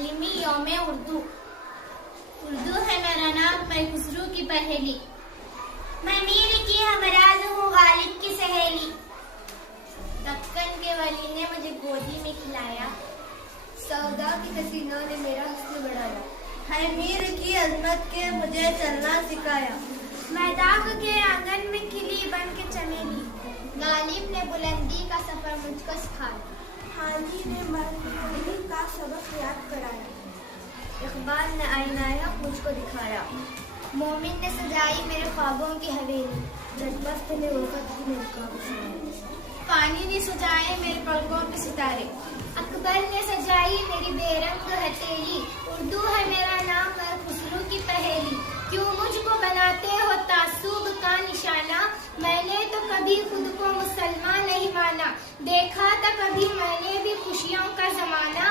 आलिमी यौमे उर्दू। उर्दू है मेरा नाम, मैं खुसरू की पहेली। मैं मीर की हमराज हूँ, गालिब की सहेली। दक्कन के वली ने मुझे गोदी में खिलाया, सौदा की हसीनों ने मेरा हुस्न बढ़ाया। है मीर की अजमत के मुझे चलना सिखाया। मैं दाग के आंगन में खिली बन के चमेली। गालिब ने बुलंदी का सफर मुझको सिखाया। हाजी ने मर्द का सबक याद कराया। इकबाल ने आईनाया मुझको दिखाया। मोमिन ने सजाई मेरे ख्वाबों की हवेली। जज्बत ने वक़्त की मेरे ख्वाब। पानी ने सजाए मेरे पलकों के सितारे। अकबर ने सजाई मेरी बेरंग हथेली। उर्दू है मेरा नाम, मैं खुसरू की पहेली। क्यों मुझको बनाते हो तासुब का निशाना, मैंने तो कभी खुद को मुसलमान नहीं माना। देखा था कभी मैंने भी खुशियों का जमाना,